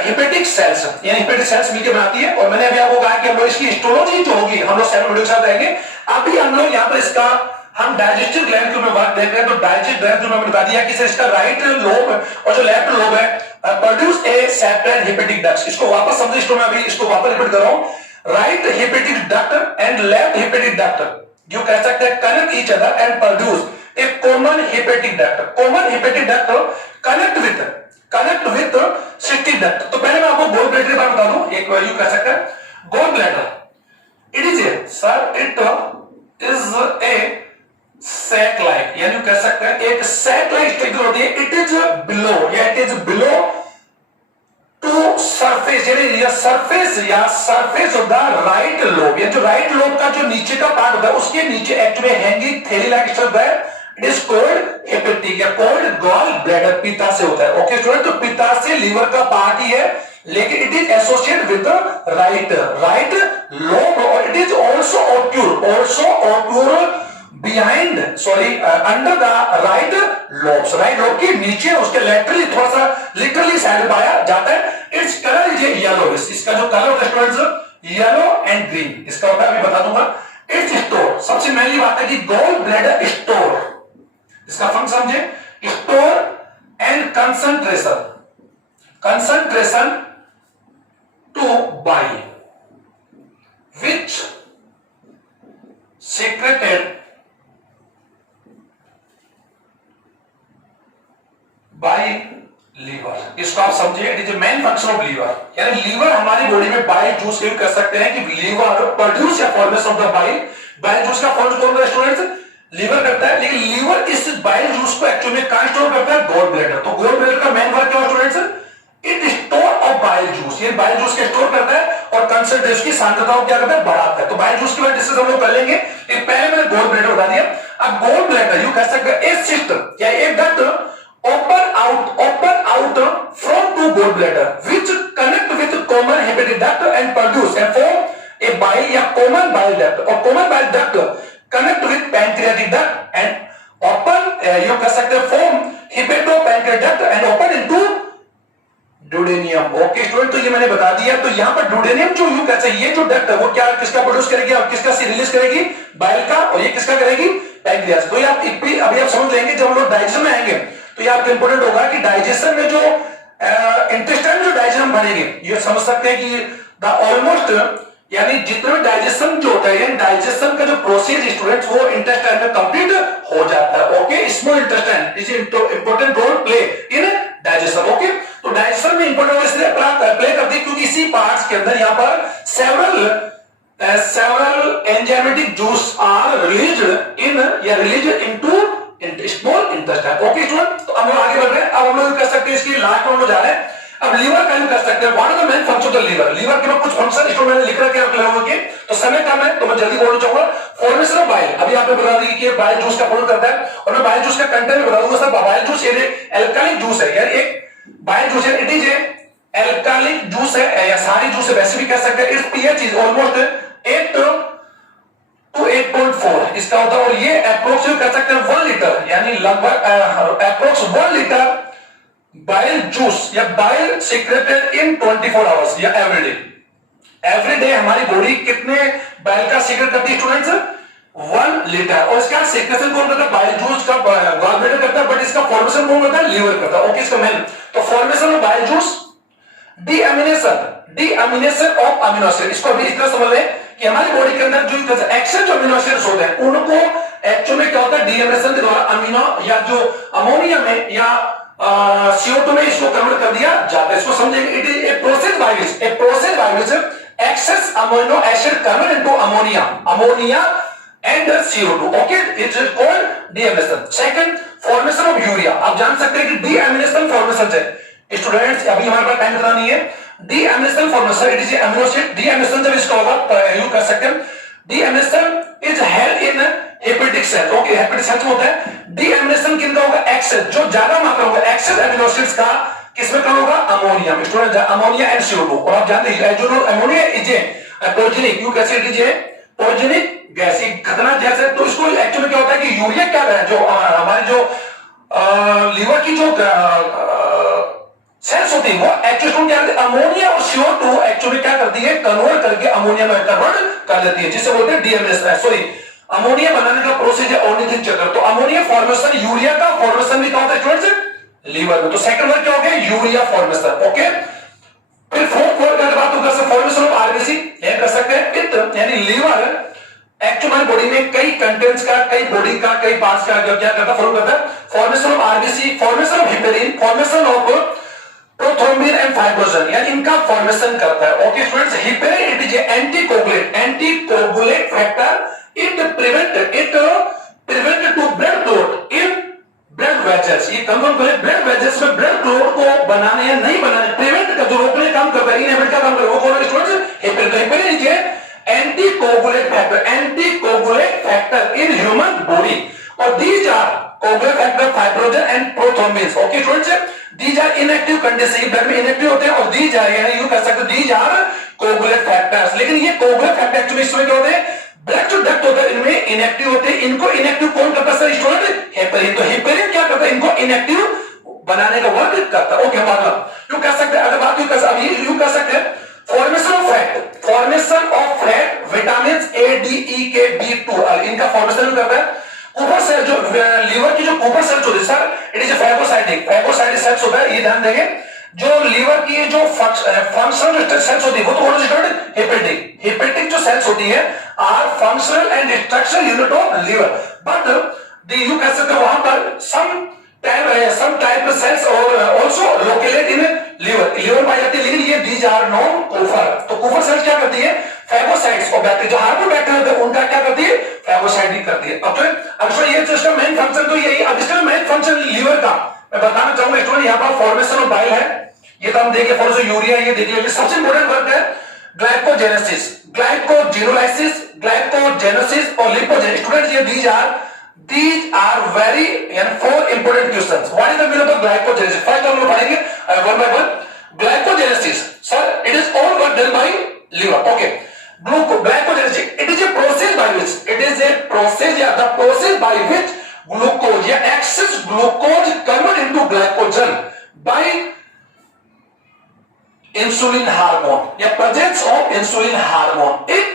hepatic sales, यानी हेपेटिक सेल्स मिलकर बनाती है। और मैंने अभी आपको कहा कि हम लोग इसकी हिस्टोलॉजी जो होगी हम लोग सेपरेट वीडियो के साथ आएंगे। अभी हम लोग यहाँ पर इसका हम डाइजेस्टिव ग्लैंड के ऊपर बात देख रहे हैं। तो डाइजेस्टिव ग्लैंड जो मैंने बता दिया कि इसका राइट लोब और जो लेफ्ट लोब है produce a separate hepatic ducts. इसको वापस समझिए, इसको मैं अभी इसको वापस रिपीट कर रहा हूं। Right hepatic duct and left hepatic duct जो कह सकते हैं connect each other and produce a common hepatic duct. Common hepatic duct connect with cystic duct. तो पहले मैं आपको गॉल ब्लैडर के बारे में बता दूं, एक यू कह सकते हैं gall bladder it is a sir it is a sac like, यानी कह सकते हैं एक सैक लाइक स्ट्रक्चर होती है। इट इज बिलो या it is below to surface, यानी या surface of the right lobe, या जो राइट लोब का जो नीचे का पार्ट होता है उसके नीचे एक्चुअली हैंगिंग थैली लाइक स्ट्रक्चर है इट इज कोल्ड हेपेटिक या कोल्ड गॉल ब्लैडर, पित्ता से होता है। ओके स्टूडेंट, तो पित्ता से लीवर का पार्ट ही है, लेकिन it is associated with the right lobe और it is also occur behind under the right lobes, right lobe के नीचे उसके लेटरली थोड़ा सा लिटरली साइड पाया जाता है। इट्स कलर इज येलो, इसका जो कलर होता है स्टूडेंट्स येलो एंड ग्रीन, इसका होता है अभी बता दूंगा। इट्स स्टोर, सबसे पहली बात है कि गॉल ब्लैडर स्टोर, इसका फंक्शन समझे, store and concentration to bile which secreted by liver, इसको आप समझिए, it is main function of liver, यानी लीवर हमारी बॉडी में बाइल जूस यूज कर सकते हैं कि लीवर प्रोड्यूस या formation of the bile juice का फॉर्म कौन स्टूडेंट्स लीवर करता है, लेकिन लीवर इस बाइल जूस को एक्चुअली कहां स्टोर करता है, गॉल ब्लैडर। तो गॉल ब्लैडर का मेन वर्क क्या है students, it store of bile juice, ये बाइल जूस के स्टोर करता है और कंसंट्रेशन की सांद्रता को क्या करता है, बढ़ाता है। तो बाइल जूस की बात डिस्कस हम लोग कर लेंगे, एक पहले मैंने गॉल ब्लैडर बता दिया। अब गॉल ब्लैडर यू कह सकते हैं एक सिस्टम या एक duct open out from two gallbladder which connect with common hepatic duct and produce and form a bile या common bile duct, और common bile duct connect with pancreatic duct and open you कह सकते हैं form hepatopancreatic duct and open into duodenum। Okay student, तो ये मैंने बता दिया। तो यहाँ पर duodenum जो यू कहते हैं, ये जो डक्ट है वो क्या किसका प्रोड्यूस करेगी और किसका रिलीज करेगी, बाइल का, और ये किसका करेगी, पैंक्रियास। तो ये आप अभी आप समझ लेंगे जब हम लोग डाइजेशन में आएंगे तो ये आपको इंपॉर्टेंट होगा कि डाइजेशन में जो इंटेस्टाइन जो डाइजेशन बनेंगे, ये समझ सकते हैं कि द ऑलमोस्ट यानी जितने भी डाइजेशन जो होता है, डाइजेशन का जो प्रोसेस स्टूडेंट्स वो इंटेस्टाइन में कंप्लीट हो जाता है। Okay, small intestine is important role play in digestion. Okay, तो डाइजेशन में इंपॉर्टेंट रोल इसलिए प्ले करती है क्योंकि इसी पार्ट्स के अंदर यहाँ पर several enzymatic juice are released into small intestine. Okay student, तो अब हम आगे बढ़ रहे हैं। अब हम लोग कर सकते हैं इसकी लास्ट में जा रहे हैं। अब लीवर का कर सकते हैं, what are the main function of the liver. Liver के कुछ फंक्शन इसको मैंने लिख रखा है लोगों के, तो समय कम है तो मैं जल्दी बोलना चाहूंगा। फॉर्मेशन ऑफ बाइल, अभी आपने बता दी कि बाइल जूस का फॉर्म करता है, और मैं बाइल जूस का कंटेंट भी बता दूंगा। सर बाइल जूस एक एल्कालिक जूस है, यार एक बाइल जूस है, इट इज एल्कालिक जूस है या सारी जूस है, वैसे भी कह सकते हैं। It's pH is almost 8 to 8.4 इसका होता है, और ये अप्रोक्स कर सकते हैं 1 लीटर, यानी लगभग अप्रोक्स 1 लीटर बाइल जूस या बाइल सीक्रेटेड इन 24 आवर्स या एवरी डे हमारी बॉडी कितने बाइल का सीक्रेट करती है स्टूडेंट्स, 1 लीटर। और इसका सीक्रेशन कौन करता है, बाइल जूस का गॉल ब्लैडर करता है, बट इसका फॉर्मेशन कौन करता है, लीवर करता है। ओके, इसका मेन तो formation of bile juice, deamination of amino acid, इसको अभी इस तरह समझ लें कि हमारी बॉडी के अंदर जो एक्सेस जो अमीनो एसिड्स होते हैं उनको एक्चुअली में क्या होता है, डीअमीनेशन के द्वारा अमीनो या जो अमोनिया में या CO2 में इसको कन्वर्ट कर दिया जाता है। इसको समझेंगे, it is a process by which excess amino acid convert into ammonia and CO2। Okay, it is called deamination. Second, formation of urea. आप जान सकते हैं कि डीअमीनेशन फॉर्मेशन से स्टूडेंट्स अभी हमारे पास टाइम इतना नहीं है। Deamination formation it is amino acid, deamination जब इसका होगा यू कर सकते हैं, deamination is held in hepatic cell. Okay, hepatic cell में होता है डीअमीनेशन, किनका होगा, एक्सेस जो ज्यादा मात्रा होगा एक्सेस अमीनो एसिड्स का किसमें कम होगा, अमोनिया में। स्टूडेंट अमोनिया एंड CO2, और आप जानते हैं जो अमोनिया इज टॉर्जेनिक, यू कैसे इट इज टॉर्जेनिक गैस, खतरनाक गैस है। तो इसको एक्चुअली क्या होता है कि यूरिया क्या है, जो हमारे जो लीवर की जो सेल्स होती है वो एक्चुअली क्या करती है, अमोनिया और CO2 एक्चुअली क्या करती है, कन्वर्ट करके अमोनिया में कन्वर्ट कर देती है, जिसे बोलते हैं डीअमीनेशन। सॉरी, अमोनिया बनाने का प्रोसेस है ऑर्निथिन चक्र। तो अमोनिया फॉर्मेशन, यूरिया का फॉर्मेशन भी क्या होता है स्टूडेंट्स, लीवर में। तो सेकंड वर्ड क्या हो गया, यूरिया फॉर्मेशन। ओके, फिर फोर्थ वर्ड का बात होगा फॉर्मेशन ऑफ RBC, ये कर सकते हैं पित्त, यानी लीवर एक्चुअली बॉडी में कई कंटेंट्स का, कई बॉडी का, कई पार्ट्स का क्या करता है, फॉर्म करता है। Formation of RBC, formation of heparin, formation of prothrombin and fibrosin, यानी इनका फॉर्मेशन करता है। Okay students, heparin it is anticoagulant factor, it prevent to blood clot in blood vessels. ये कंफर्म करें, ब्लड वेसल्स में blood clot को बनाने या नहीं बनाने, प्रिवेंट का जो रोकने का काम करता है, इनहिबिट का काम करता है, वो कौन है स्टूडेंट्स, हेपेरिन। तो heparin is anticoagulant factor in human body, और these are coagulant factor, fibrinogen and prothrombins. Okay students, these are inactive condition, ये ब्लड में इनएक्टिव होते हैं और दीज आर, यानी यू कह सकते हो दीज आर कोगुलेट फैक्टर्स। लेकिन ये कोगुलेट फैक्टर एक्चुअली इसमें क्या होते हैं, ब्लड जो डक्ट होता है इनमें इनएक्टिव होते हैं। इनको इनएक्टिव कौन करता है सर स्टूडेंट, हेपेरिन। तो हेपेरिन क्या करता है, इनको इनएक्टिव बनाने का वर्क करता है। ओके मतलब यू कह सकते हैं, अगर बात यू कह सकते हैं formation of fat, formation of fat vitamin A, D, E, K, B12 इनका फॉर्मेशन करता है। कूपर सेल, जो लीवर की जो कूपर सेल्स होती है sir, it is phagocytic, phagocytic cells होता है, ये ध्यान देंगे। जो लीवर की जो फंक्शनल सेल्स होती है वो तो कौन सी, हेपेटिक। हेपेटिक जो सेल्स होती है are functional and structural unit of liver, but you कह सकते हो वहां पर some type of cells और also locate in liver पाई जाती है, लेकिन ये these are non कूपर। तो कूपर सेल्स क्या करती है, फैगोसाइट्स और बैक्टीरिया, जो हार्मोन बैक्टीरिया होते हैं उनका क्या करती है, फैगोसाइटिक करती है। अब ये इसका मेन फंक्शन तो यही। अब इसका मेन फंक्शन लीवर का मैं बताना चाहूंगा स्टूडेंट, यहाँ पर फॉर्मेशन ऑफ बाइल है, ये तो हम देखिए फॉर यूरिया, ये देखिए सबसे इंपॉर्टेंट वर्क है ग्लाइकोजेनेसिस, ग्लाइकोजिनोलाइसिस, ग्लाइकोजेनेसिस और lipogenesis. Students these are very and four important questions. What is the meaning of glycogenesis? First हम लोग पढ़ेंगे one by one. Glycogenesis, sir, it is all work done by liver. Okay. Glycogenesis, it is a process by which, the process by which glucose या excess glucose convert into glycogen by insulin hormone या presence of insulin hormone. It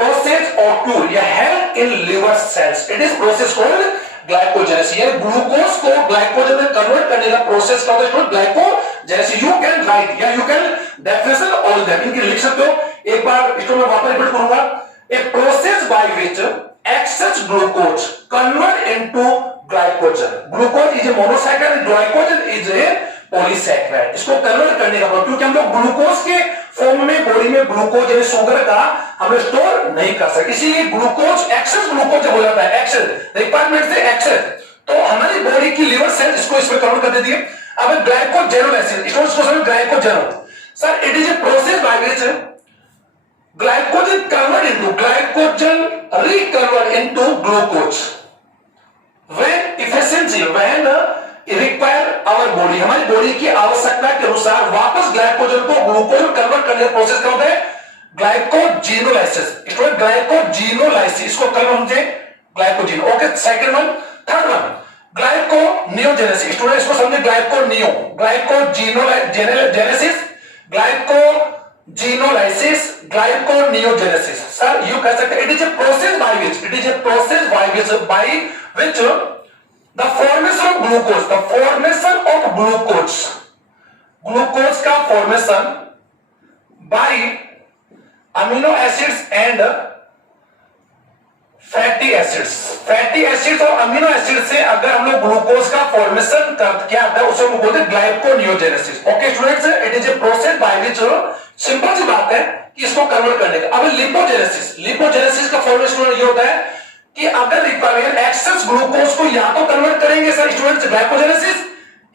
process occur या help in liver cells. It is process called glycogenesis. ये glucose को glycogen में convert करने का process का होता है ग्लाइकोजेनेसिस। यू कैन राइट या you can definition all that, इनकी लिख सकते हो। एक बार इसको मैं वापस रिपीट करूंगा, ए process by which access glucose convert into glycogen. Glucose is a monosaccharide, glycogen is a polysaccharide. इसको कन्वर्ट करने का मतलब, क्योंकि हम लोग ग्लूकोज के फॉर्म में बॉडी में ग्लूकोज यानी शुगर का हम स्टोर नहीं कर सकते, इसीलिए ग्लूकोज एक्सेस ग्लूकोज जब हो जाता है, एक्सेस रिक्वायरमेंट से एक्सेस, तो हमारी बॉडी की लिवर सेल इसको इसमें कन्वर्ट कर देती है। अब ग्लाइकोजेनोलाइसिस, इसको समझो ग्लाइकोजेनो, sir it is a process by which glycogen convert into glycogen reconvert into glucose when efficiency, when require our body, हमारी बॉडी की आवश्यकता के अनुसार वापस ग्लाइकोजन को ग्लूकोज में कन्वर्ट करने का प्रोसेस क्या होता है, ग्लाइकोजिनोलाइसिस। स्टूडेंट ग्लाइकोजिनोलाइसिस, इसको कल समझे glycogen. Okay, second one. Third one gluconeogenesis. Student इसको समझे ग्लाइकोनियो, ग्लाइकोजिनोजेनेसिस, ग्लाइकोजिनोलाइसिस, ग्लाइकोनियोजेनेसिस। सर यू कह सकते हैं it is a process by which, by which the formation of glucose का formation by amino acids and fatty acids और amino acids से अगर हम लोग ग्लूकोज का फॉर्मेशन क्या आता है उसे हम बोलते हैं glyconeogenesis. Okay students, it is a process by which, simple सी बात है कि इसको कन्वर्ट करने का। अब लिपोजेनेसिस का फॉर्मेशन ये होता है कि अगर रिक्वायरमेंट एक्सेस ग्लूकोज को या तो कन्वर्ट करेंगे सर स्टूडेंट्स ग्लाइकोजेनेसिस,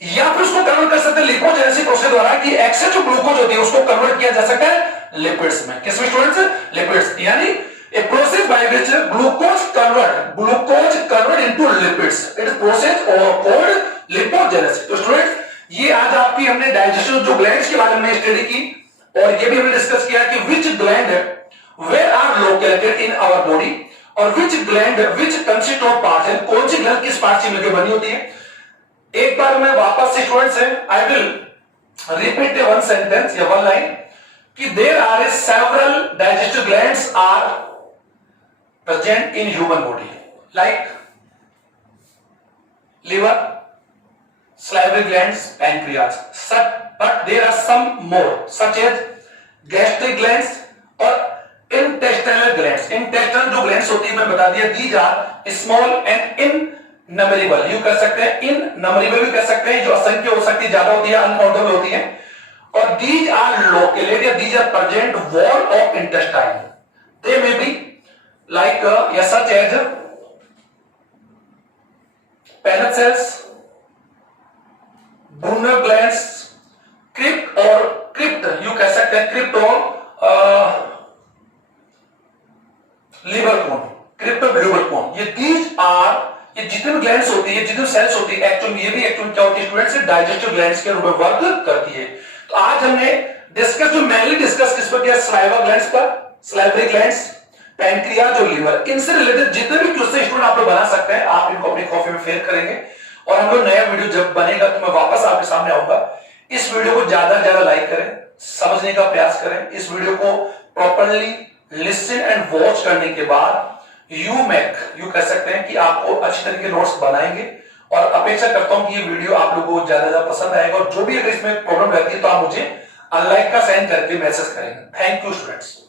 या फिर उसको कन्वर्ट कर सकते हैं लिपोजेनेसिस प्रोसेस द्वारा, कि एक्सेस जो ग्लूकोज होती है उसको कन्वर्ट किया जा सकता है लिपिड्स में। किसमें स्टूडेंट्स, लिपिड्स, यानी ए process by which glucose convert into lipids, it is process called lipogenesis. तो स्टूडेंट्स ये आज आपकी हमने डाइजेस्टिव जो ग्लैंड्स के बारे में स्टडी की, और ये भी हमने डिस्कस किया कि which gland where are located in our body, और विच कंसिस्ट ऑफ पार्ट है, कौन सी ग्लैंड किस पार्ट से मिलकर बनी होती है। एक बार मैं वापस से स्टूडेंट्स है I will repeat one sentence या वन लाइन कि there are several digestive glands are present in human body like liver, salivary glands, pancreas, but there are some more such as gastric glands और intestinal glands। intestinal जो glands होती है मैं बता दिया, these are small and innumerable, you कह सकते हैं innumerable भी कह सकते हैं, जो असंख्य हो सकती है, ज्यादा होती है, अनकाउंटेबल होती है। और these are located, these are present wall of intestine, they may be like such as Paneth cells, Brunner glands, crypt और crypt you कह सकते हैं, crypt और लिवर कोन, क्रिप्ट और लिवर कोन, ये जितने भी ग्लैंड्स होती है, जितने सेल्स होती है, एक्चुअली ये भी एक्चुअली क्या होती है स्टूडेंट्स, डाइजेस्टिव ग्लैंड्स के रूप में वर्क करती है। तो आज हमने डिस्कस जो मेनली डिस्कस किस पर किया, सलाइवा ग्लैंड्स पर, सलाइवरी ग्लैंड्स, पैंक्रियाज और लीवर, इनसे रिलेटेड जितने भी क्वेश्चन स्टूडेंट आप लोग बना सकते हैं, आप इनको अपनी कॉपी में फेयर करेंगे और हम लोग नया वीडियो जब बनेगा तो मैं वापस आपके सामने आऊंगा। इस वीडियो को ज्यादा से ज्यादा लाइक करें, समझने का प्रयास करें। इस वीडियो को प्रॉपर्ली लिसन एंड वॉच करने के बाद यू कह सकते हैं कि आपको अच्छी तरीके नोट्स बनाएंगे और अपेक्षा करता हूं कि ये वीडियो आप लोगों को ज्यादा पसंद आएगा और जो भी अगर इसमें प्रॉब्लम रहती है तो आप मुझे अनलाइक का साइन करके मैसेज करेंगे। Thank you students.